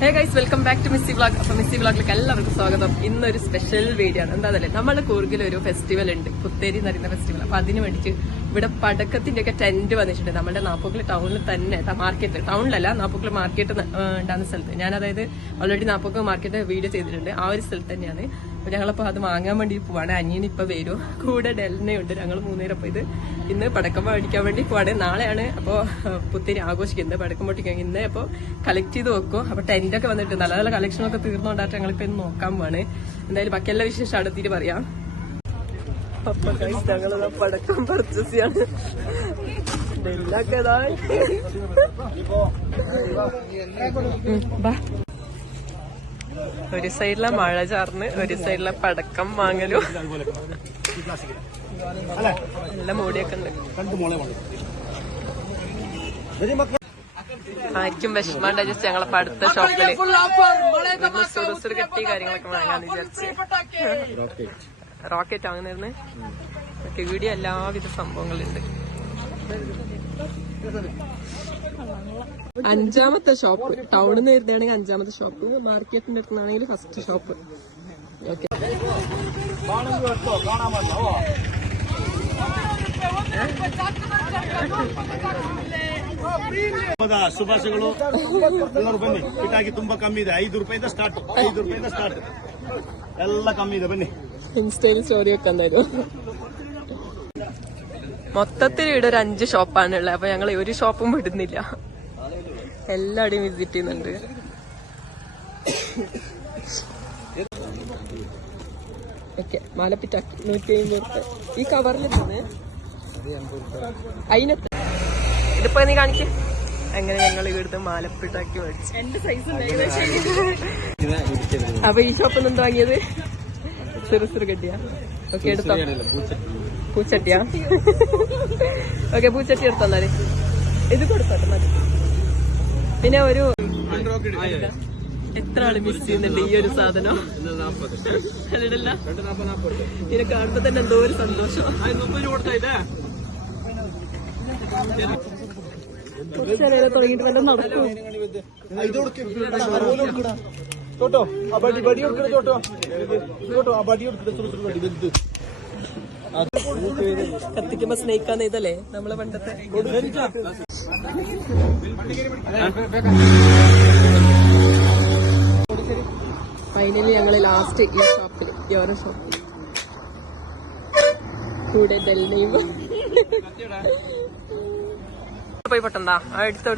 Hey guys, welcome back to Missy vlog. അപ്പൊ Missy വ്ളോഗിലേക്ക് എല്ലാവർക്കും സ്വാഗതം. ഇന്നൊരു സ്പെഷ്യൽ വീഡിയോ ആണ്. എന്താണെന്നല്ലേ, നമ്മുടെ കൂർഗിൽ ഒരു ഫെസ്റ്റിവൽ ഉണ്ട്, പുത്തേരി എന്ന് പറയുന്ന ഫെസ്റ്റിവൽ. അപ്പൊ അതിന് വേണ്ടിയിട്ട് ഇവിടെ പടക്കത്തിന്റെ ഒക്കെ ടെന്റ് വന്നിട്ടുണ്ട്. നമ്മുടെ നാപ്പൂക്കൽ ടൗണിൽ തന്നെ, മാർക്കറ്റ് ടൗണിലല്ല, നാപ്പൂക്കൽ മാർക്കറ്റ് ഉണ്ടാകുന്ന സ്ഥലത്ത്. ഞാൻ അതായത് ഓൾറെഡി നാപ്പൂക്കൽ മാർക്കറ്റ് വീഡിയോ ചെയ്തിട്ടുണ്ട്. ആ ഒരു സ്ഥലത്ത് തന്നെയാണ്. അപ്പൊ ഞങ്ങളപ്പോ അത് വാങ്ങാൻ വേണ്ടി പോവാണ്. അനിയൻ ഇപ്പൊ വരും, കൂടെ ഡെൽനയുണ്ട്. ഞങ്ങൾ മൂന്നേരം. അപ്പൊ ഇത് ഇന്ന് പടക്കം മേടിക്കാൻ വേണ്ടി പോവാണ്. നാളെയാണ് അപ്പൊ പുത്തേരി ആഘോഷിക്കുന്നത്, പടക്കം പൊട്ടിക്കാൻ. ഇന്ന് അപ്പൊ കളക്ട് ചെയ്ത് വെക്കും. അപ്പൊ ടെന്റൊക്കെ വന്നിട്ട് നല്ല നല്ല കളക്ഷനൊക്കെ തീർന്നുകൊണ്ടായിട്ട് ഞങ്ങളിപ്പോ ഇന്ന് നോക്കാൻ പോവാണ്. എന്തായാലും ബാക്കി എല്ലാ വിശേഷം അടുത്തിട്ട് പറയാം. അപ്പൊ ഞങ്ങളത് പടക്കം പർച്ചേസ് ചെയ്യാണ്. ഒരു സൈഡിലെ മഴ ചാർന്ന്, ഒരു സൈഡിലെ പടക്കം വാങ്ങലും നല്ല മൂടിയൊക്കെ ഉണ്ട്. ആയിരിക്കും വിഷമണ്ട ജസ്റ്റ് ഞങ്ങളപ്പോ അടുത്ത ഷോപ്പില് സുറുസുറ് കെട്ടി കാര്യങ്ങളൊക്കെ വാങ്ങാന്ന് വിചാരിച്ച്. റോക്കറ്റ് വാങ്ങുന്നിരുന്ന് ഒക്കെ വീഡിയോ എല്ലാവിധ സംഭവങ്ങളുണ്ട്. അഞ്ചാമത്തെ ഷോപ്പ് ടൗണിൽ നിന്ന് വരുന്നതാണെങ്കിൽ അഞ്ചാമത്തെ ഷോപ്പ്, മാർക്കറ്റിന്റെ അടുത്താണെങ്കിൽ ഫസ്റ്റ് ഷോപ്പ്. ഓക്കെ, ಶುಭಾಶಯಗಳು ಎಲ್ಲರೂ ಬನ್ನಿ. ಪಿಟಾಕಿ ತುಂಬಾ ಕಮ್ಮಿ ಇದೆ, 5 ರೂಪಾಯಿಂದ ಸ್ಟಾರ್ಟ್, 5 ರೂಪಾಯಿಂದ ಸ್ಟಾರ್ಟ್, ಎಲ್ಲ ಕಮ್ಮಿ ಇದೆ. ബന്നി. ഇൻസ്റ്റയിൽ സ്റ്റോറി ഒക്കെ എന്തായാലും മൊത്തത്തിൽ ഇവിടെ ഒരു 5 ഷോപ്പാണുള്ളത്. അപ്പൊ ഞങ്ങൾ ഒരു ഷോപ്പും വിടുന്നില്ല, എല്ലാടെയും വിസിറ്റ് ചെയ്യുന്നുണ്ട്. ഓക്കെ, മാലപ്പിറ്റാക്കി 150. ഈ കവറിൽ അതിനകത്ത് ഇതിപ്പോ നീ കാണിക്ക. അങ്ങനെ ഞങ്ങൾ ഇവിടുത്തെ മാലപ്പിട്ടാക്കി മേടിച്ചു. എന്റെ സൈസ് അപ്പൊ ഈ ഷോപ്പിൽ നിന്ന് വാങ്ങിയത് ചെറു കെട്ടിയാ. ഓക്കെ, എടുത്തോ. പൂച്ചട്ടിയാ? ഓക്കെ, പൂച്ചട്ടി എടുത്തോന്നാല്. ഇത് കൊടുത്തോട്ടെ മതി. പിന്നെ ഒരു എത്ര ആള് മിസ് ചെയ്യുന്നുണ്ട് ഈ ഒരു സാധനം. ഇതിനെ കാണുമ്പോ തന്നെ എന്തോ ഒരു സന്തോഷം. തുടങ്ങിയിട്ട് വല്ല നടക്കും. കത്തിക്കുമ്പോ സ്നേഹിക്കാന്ന് ഇതല്ലേ നമ്മളെ പണ്ടത്തെ. ഫൈനലി ഞങ്ങള് ലാസ്റ്റ് ഈ ഷോപ്പില്, ഓരോ ഷോപ്പിൽ കൂടെ ഡെൽനയും പോയി പെട്ടെന്താ എടുത്തോ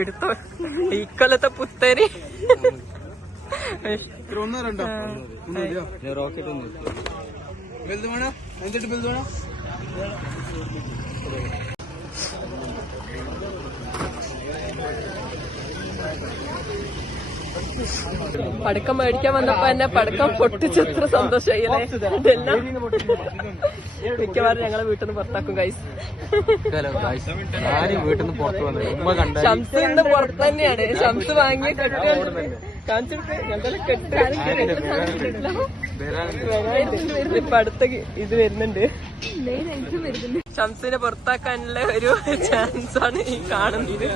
എടുത്തോ. ഈ കൊല്ലത്തെ പുത്തേരി പടക്കം മേടിക്കാൻ വന്നപ്പോ എന്നെ പടക്കം പൊട്ടിച്ചെത്ര സന്തോഷമായില്ലേ. മിക്കവാറും ഞങ്ങളെ വീട്ടിൽ നിന്ന് പുറത്താക്കും ഗൈസ്. ഷംസ് ഇന്ന് പുറത്ത് തന്നെയാണ്. ഷംസ് വാങ്ങിയ ഇപ്പൊ അടുത്ത ഇത് വരുന്നുണ്ട്. ഷംസിനെ പുറത്താക്കാനുള്ള ഒരു ചാൻസ് ആണ് ഈ കാണുന്നത്.